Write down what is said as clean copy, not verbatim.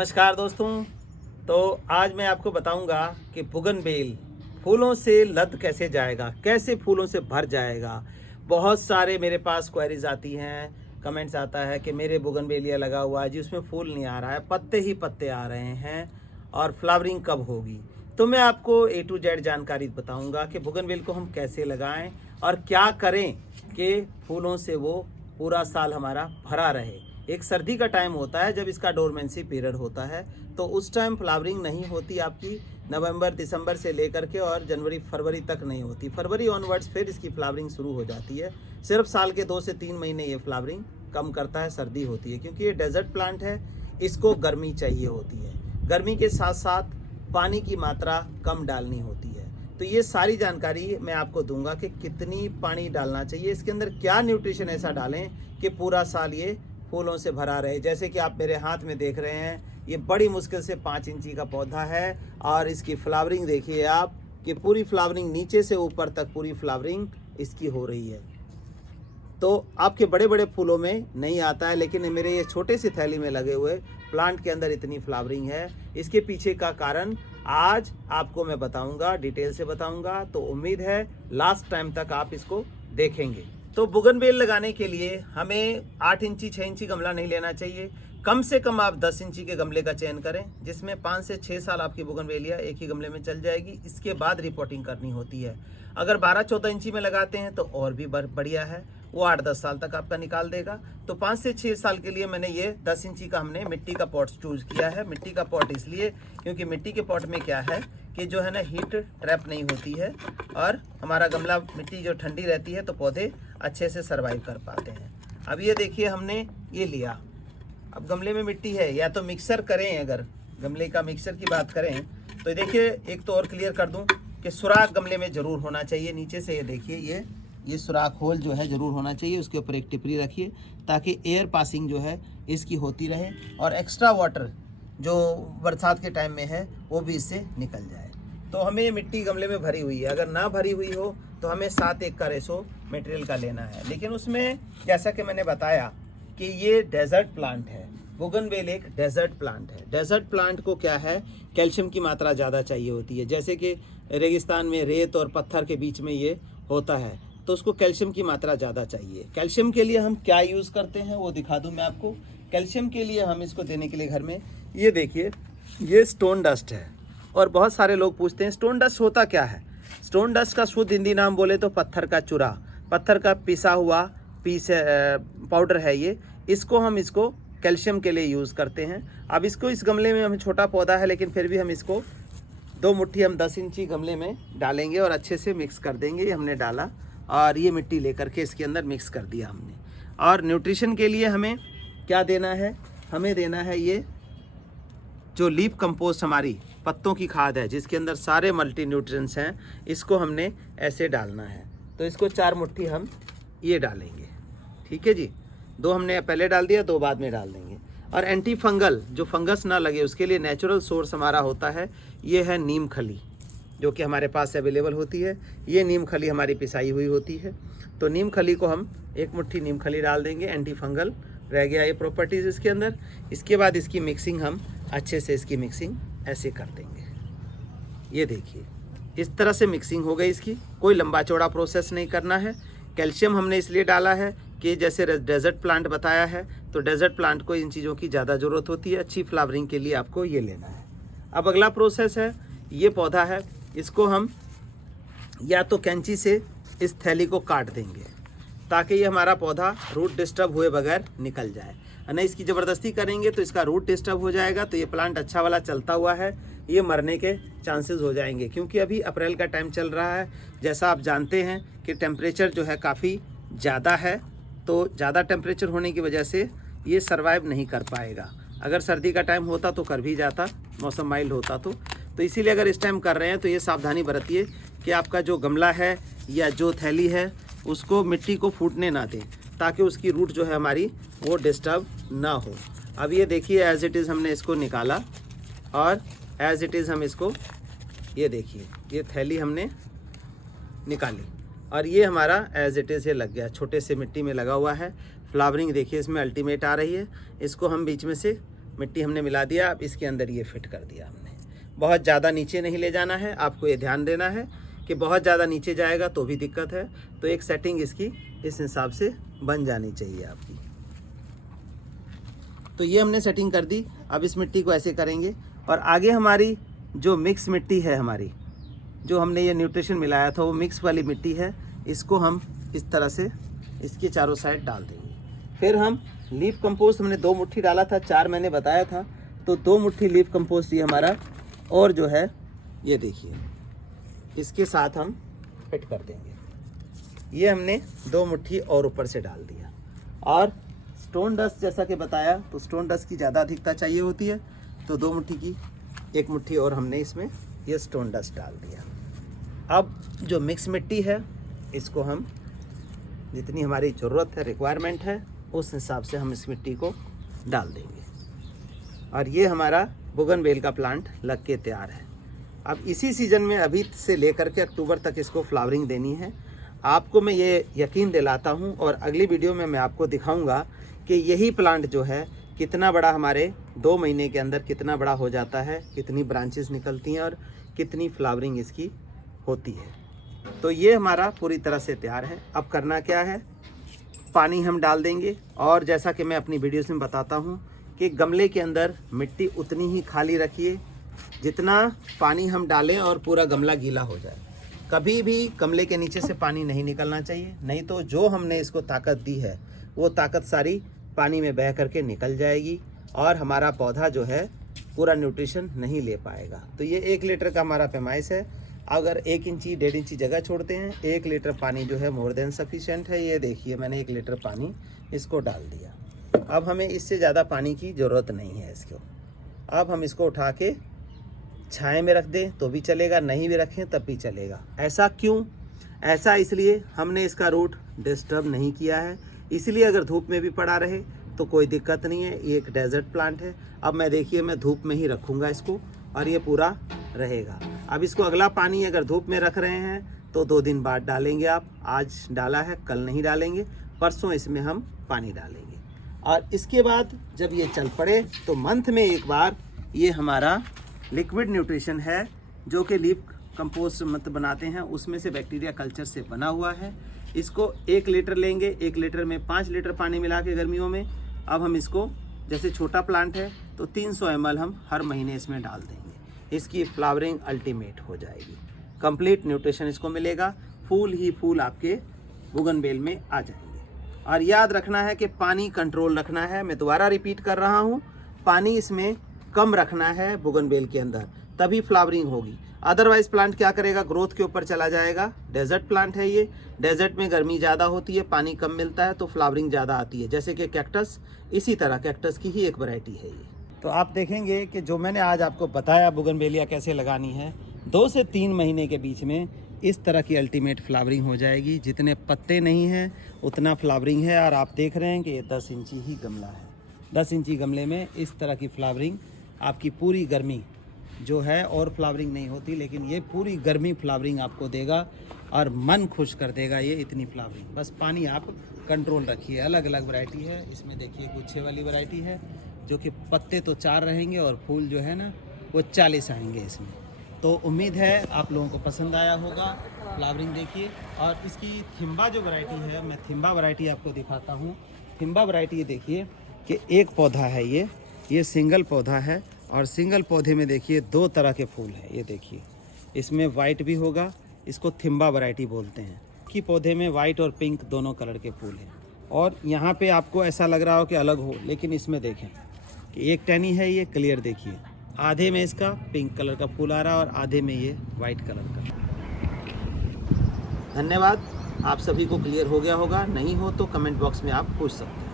नमस्कार दोस्तों। तो आज मैं आपको बताऊंगा कि बोगनवेल फूलों से लद कैसे जाएगा, कैसे फूलों से भर जाएगा। बहुत सारे मेरे पास क्वेरीज आती हैं, कमेंट्स आता है कि मेरे बोगनवेलिया लगा हुआ है जी, उसमें फूल नहीं आ रहा है, पत्ते ही पत्ते आ रहे हैं और फ्लावरिंग कब होगी। तो मैं आपको A to Z जानकारी बताऊंगा कि बोगनवेल को हम कैसे लगाएं और क्या करें कि फूलों से वो पूरा साल हमारा भरा रहे। एक सर्दी का टाइम होता है जब इसका डोरमेंसी पीरियड होता है, तो उस टाइम फ्लावरिंग नहीं होती आपकी, नवंबर दिसंबर से लेकर के और जनवरी फरवरी तक नहीं होती। फरवरी ऑनवर्ड्स फिर इसकी फ्लावरिंग शुरू हो जाती है। सिर्फ साल के 2 से 3 महीने ये फ्लावरिंग कम करता है, सर्दी होती है, क्योंकि ये डेजर्ट प्लांट है, इसको गर्मी चाहिए होती है। गर्मी के साथ साथ पानी की मात्रा कम डालनी होती है। तो ये सारी जानकारी मैं आपको दूंगा कि कितनी पानी डालना चाहिए, इसके अंदर क्या न्यूट्रिशन ऐसा डालें कि पूरा साल ये फूलों से भरा रहे। जैसे कि आप मेरे हाथ में देख रहे हैं, ये बड़ी मुश्किल से 5 इंची का पौधा है और इसकी फ्लावरिंग देखिए आप कि पूरी फ्लावरिंग नीचे से ऊपर तक पूरी फ्लावरिंग इसकी हो रही है। तो आपके बड़े बड़े फूलों में नहीं आता है, लेकिन मेरे ये छोटे से थैली में लगे हुए प्लांट के अंदर इतनी फ्लावरिंग है। इसके पीछे का कारण आज आपको मैं बताऊंगा, डिटेल से बताऊंगा। तो उम्मीद है लास्ट टाइम तक आप इसको देखेंगे। तो बोगनवेल लगाने के लिए हमें 8 इंची 6 इंची गमला नहीं लेना चाहिए। कम से कम आप 10 इंची के गमले का चयन करें, जिसमें 5 से 6 साल आपकी बोगनवेलिया एक ही गमले में चल जाएगी। इसके बाद रिपोर्टिंग करनी होती है। अगर 12-14 इंची में लगाते हैं तो और भी बढ़िया है, वो 8-10 साल तक आपका निकाल देगा। तो 5 से 6 साल के लिए मैंने ये 10 इंची का हमने मिट्टी का पॉट चूज किया है। मिट्टी का पॉट इसलिए क्योंकि मिट्टी के पॉट में क्या है कि जो है ना, हीट ट्रैप नहीं होती है और हमारा गमला मिट्टी जो ठंडी रहती है तो पौधे अच्छे से सर्वाइव कर पाते हैं। अब ये देखिए, हमने ये लिया, अब गमले में मिट्टी है, या तो मिक्सर करें, अगर गमले का मिक्सर की बात करें तो देखिए, एक तो और क्लियर कर दूं कि सुराख गमले में ज़रूर होना चाहिए। नीचे से ये देखिए, ये सुराख होल जो है ज़रूर होना चाहिए। उसके ऊपर एक टिपरी रखिए ताकि एयर पासिंग जो है इसकी होती रहे और एक्स्ट्रा वाटर जो बरसात के टाइम में है वो भी इससे निकल जाए। तो हमें ये मिट्टी गमले में भरी हुई है, अगर ना भरी हुई हो तो हमें 7:1 का रेशो मटेरियल का लेना है। लेकिन उसमें जैसा कि मैंने बताया कि ये डेजर्ट प्लांट है, बोगनवेल एक डेजर्ट प्लांट है। डेजर्ट प्लांट को क्या है, कैल्शियम की मात्रा ज़्यादा चाहिए होती है। जैसे कि रेगिस्तान में रेत और पत्थर के बीच में ये होता है, तो उसको कैल्शियम की मात्रा ज़्यादा चाहिए। कैल्शियम के लिए हम क्या यूज़ करते हैं वो दिखा दूं मैं आपको। कैल्शियम के लिए हम इसको देने के लिए घर में, ये देखिए, ये स्टोन डस्ट है। और बहुत सारे लोग पूछते हैं स्टोन डस्ट होता क्या है। स्टोन डस्ट का शुद्ध हिंदी नाम बोले तो पत्थर का चूरा, पत्थर का पिसा हुआ पाउडर है ये। इसको कैल्शियम के लिए यूज़ करते हैं। अब इसको इस गमले में, हमें छोटा पौधा है लेकिन फिर भी हम इसको 2 मुट्ठी हम 10 इंची गमले में डालेंगे और अच्छे से मिक्स कर देंगे। ये हमने डाला और ये मिट्टी लेकर के इसके अंदर मिक्स कर दिया हमने। और न्यूट्रिशन के लिए हमें क्या देना है, हमें देना है ये जो लीफ कंपोस्ट हमारी पत्तों की खाद है, जिसके अंदर सारे मल्टी न्यूट्रिएंट्स हैं, इसको हमने ऐसे डालना है। तो इसको 4 मुट्ठी हम ये डालेंगे, ठीक है जी। 2 हमने पहले डाल दिया, 2 बाद में डाल देंगे। और एंटी फंगल, जो फंगस ना लगे उसके लिए नेचुरल सोर्स हमारा होता है, ये है नीम खली, जो कि हमारे पास अवेलेबल होती है। ये नीम खली हमारी पिसाई हुई होती है। तो नीम खली को हम 1 मुट्ठी नीम खली डाल देंगे, एंटी फंगल रह गया ये प्रॉपर्टीज़ इसके अंदर। इसके बाद इसकी मिक्सिंग हम अच्छे से, इसकी मिक्सिंग ऐसे कर देंगे। ये देखिए, इस तरह से मिक्सिंग हो गई इसकी। कोई लंबा चौड़ा प्रोसेस नहीं करना है। कैल्शियम हमने इसलिए डाला है कि जैसे डेजर्ट प्लांट बताया है, तो डेजर्ट प्लांट को इन चीज़ों की ज़्यादा ज़रूरत होती है। अच्छी फ्लावरिंग के लिए आपको ये लेना है। अब अगला प्रोसेस है, ये पौधा है, इसको हम या तो कैंची से इस थैली को काट देंगे ताकि ये हमारा पौधा रूट डिस्टर्ब हुए बगैर निकल जाए। नहीं, इसकी ज़बरदस्ती करेंगे तो इसका रूट डिस्टर्ब हो जाएगा, तो ये प्लांट अच्छा वाला चलता हुआ है, ये मरने के चांसेस हो जाएंगे। क्योंकि अभी अप्रैल का टाइम चल रहा है, जैसा आप जानते हैं कि टेम्परेचर जो है काफ़ी ज़्यादा है। तो ज़्यादा टेम्परेचर होने की वजह से ये सर्वाइव नहीं कर पाएगा। अगर सर्दी का टाइम होता तो कर भी जाता, मौसम माइल्ड होता तो इसीलिए अगर इस टाइम कर रहे हैं तो ये सावधानी बरतिए कि आपका जो गमला है या जो थैली है उसको मिट्टी को फूटने ना दें, ताकि उसकी रूट जो है हमारी वो डिस्टर्ब ना हो। अब ये देखिए, एज़ इट इज़ हमने इसको निकाला और एज़ इट इज़ हम इसको, ये देखिए, ये थैली हमने निकाली और ये हमारा एज़ इट इज़ ये लग गया, छोटे से मिट्टी में लगा हुआ है। फ्लावरिंग देखिए इसमें अल्टीमेट आ रही है। इसको हम बीच में से मिट्टी हमने मिला दिया। अब इसके अंदर ये फिट कर दिया हमने। बहुत ज़्यादा नीचे नहीं ले जाना है, आपको ये ध्यान देना है कि बहुत ज़्यादा नीचे जाएगा तो भी दिक्कत है। तो एक सेटिंग इसकी इस हिसाब से बन जानी चाहिए आपकी। तो ये हमने सेटिंग कर दी। अब इस मिट्टी को ऐसे करेंगे और आगे हमारी जो मिक्स मिट्टी है, हमारी जो हमने ये न्यूट्रिशन मिलाया था वो मिक्स वाली मिट्टी है, इसको हम इस तरह से इसके चारों साइड डाल देंगे। फिर हम लीफ कंपोस्ट हमने 2 मुट्ठी डाला था, 4 मैंने बताया था, तो 2 मुट्ठी लीफ कंपोस्ट ये हमारा, और जो है ये देखिए इसके साथ हम फिट कर देंगे। ये हमने 2 मुट्ठी और ऊपर से डाल दिया। और स्टोन डस्ट जैसा कि बताया, तो स्टोन डस्ट की ज़्यादा अधिकता चाहिए होती है, तो 2 मुट्ठी की 1 मुट्ठी और हमने इसमें ये स्टोन डस्ट डाल दिया। अब जो मिक्स मिट्टी है इसको हम जितनी हमारी ज़रूरत है, रिक्वायरमेंट है, उस हिसाब से हम इस मिट्टी को डाल देंगे। और ये हमारा बोगनवेल का प्लांट लग के तैयार है। अब इसी सीज़न में अभी से लेकर के अक्टूबर तक इसको फ्लावरिंग देनी है। आपको मैं ये यकीन दिलाता हूँ, और अगली वीडियो में मैं आपको दिखाऊंगा कि यही प्लांट जो है कितना बड़ा हमारे 2 महीने के अंदर कितना बड़ा हो जाता है, कितनी ब्रांचेस निकलती हैं और कितनी फ्लावरिंग इसकी होती है। तो ये हमारा पूरी तरह से तैयार है। अब करना क्या है, पानी हम डाल देंगे, और जैसा कि मैं अपनी वीडियोस में बताता हूँ कि गमले के अंदर मिट्टी उतनी ही खाली रखिए जितना पानी हम डालें और पूरा गमला गीला हो जाए। कभी भी गमले के नीचे से पानी नहीं निकलना चाहिए, नहीं तो जो हमने इसको ताकत दी है वो ताकत सारी पानी में बह करके निकल जाएगी और हमारा पौधा जो है पूरा न्यूट्रिशन नहीं ले पाएगा। तो ये 1 लीटर का हमारा पैमाइश है। अगर 1 इंची 1.5 इंची जगह छोड़ते हैं, 1 लीटर पानी जो है मोर देन सफिशिएंट है। ये देखिए मैंने 1 लीटर पानी इसको डाल दिया। अब हमें इससे ज़्यादा पानी की ज़रूरत नहीं है इसको। अब हम इसको उठा के छाए में रख दें तो भी चलेगा, नहीं भी रखें तब भी चलेगा। ऐसा क्यों? ऐसा इसलिए हमने इसका रूट डिस्टर्ब नहीं किया है, इसलिए अगर धूप में भी पड़ा रहे तो कोई दिक्कत नहीं है। ये एक डेजर्ट प्लांट है। अब मैं देखिए मैं धूप में ही रखूँगा इसको और ये पूरा रहेगा। अब इसको अगला पानी अगर धूप में रख रहे हैं तो 2 दिन बाद डालेंगे आप। आज डाला है, कल नहीं डालेंगे, परसों इसमें हम पानी डालेंगे। और इसके बाद जब ये चल पड़े तो मंथ में एक बार ये हमारा लिक्विड न्यूट्रिशन है जो कि लीफ कंपोस्ट मत बनाते हैं, उसमें से बैक्टीरिया कल्चर से बना हुआ है। इसको 1 लीटर लेंगे, 1 लीटर में 5 लीटर पानी मिला के गर्मियों में। अब हम इसको, जैसे छोटा प्लांट है तो 300 ml हम हर महीने इसमें डाल देंगे। इसकी फ्लावरिंग अल्टीमेट हो जाएगी, कंप्लीट न्यूट्रिशन इसको मिलेगा, फूल ही फूल आपके बोगनवेल में आ जाएंगे। और याद रखना है कि पानी कंट्रोल रखना है। मैं दोबारा रिपीट कर रहा हूँ, पानी इसमें कम रखना है बोगनवेल के अंदर, तभी फ्लावरिंग होगी। अदरवाइज प्लांट क्या करेगा, ग्रोथ के ऊपर चला जाएगा। डेजर्ट प्लांट है ये, डेजर्ट में गर्मी ज़्यादा होती है, पानी कम मिलता है तो फ्लावरिंग ज़्यादा आती है, जैसे कि कैक्टस। इसी तरह कैक्टस की ही एक वैरायटी है ये। तो आप देखेंगे कि जो मैंने आज आपको बताया बोगनवेलिया कैसे लगानी है, 2 से 3 महीने के बीच में इस तरह की अल्टीमेट फ्लावरिंग हो जाएगी। जितने पत्ते नहीं हैं उतना फ्लावरिंग है। और आप देख रहे हैं कि ये 10 इंची ही गमला है, 10 इंची गमले में इस तरह की फ्लावरिंग आपकी पूरी गर्मी जो है, और फ्लावरिंग नहीं होती लेकिन ये पूरी गर्मी फ्लावरिंग आपको देगा और मन खुश कर देगा ये इतनी फ्लावरिंग। बस पानी आप कंट्रोल रखिए। अलग अलग वैरायटी है इसमें, देखिए गुच्छे वाली वैरायटी है जो कि पत्ते तो 4 रहेंगे और फूल जो है ना वो 40 आएंगे इसमें। तो उम्मीद है आप लोगों को पसंद आया होगा। फ्लावरिंग देखिए। और इसकी थिम्बा जो वैरायटी है, मैं थिम्बा वैरायटी आपको दिखाता हूँ। थिम्बा वैरायटी देखिए कि एक पौधा है ये सिंगल पौधा है, और सिंगल पौधे में देखिए 2 तरह के फूल हैं। ये देखिए इसमें वाइट भी होगा, इसको थिम्बा वैरायटी बोलते हैं। कि पौधे में वाइट और पिंक दोनों कलर के फूल हैं। और यहाँ पे आपको ऐसा लग रहा हो कि अलग हो, लेकिन इसमें देखें कि एक टहनी है, ये क्लियर देखिए, आधे में इसका पिंक कलर का फूल आ रहा है और आधे में ये वाइट कलर का। धन्यवाद। आप सभी को क्लियर हो गया होगा, नहीं हो तो कमेंट बॉक्स में आप पूछ सकते हैं।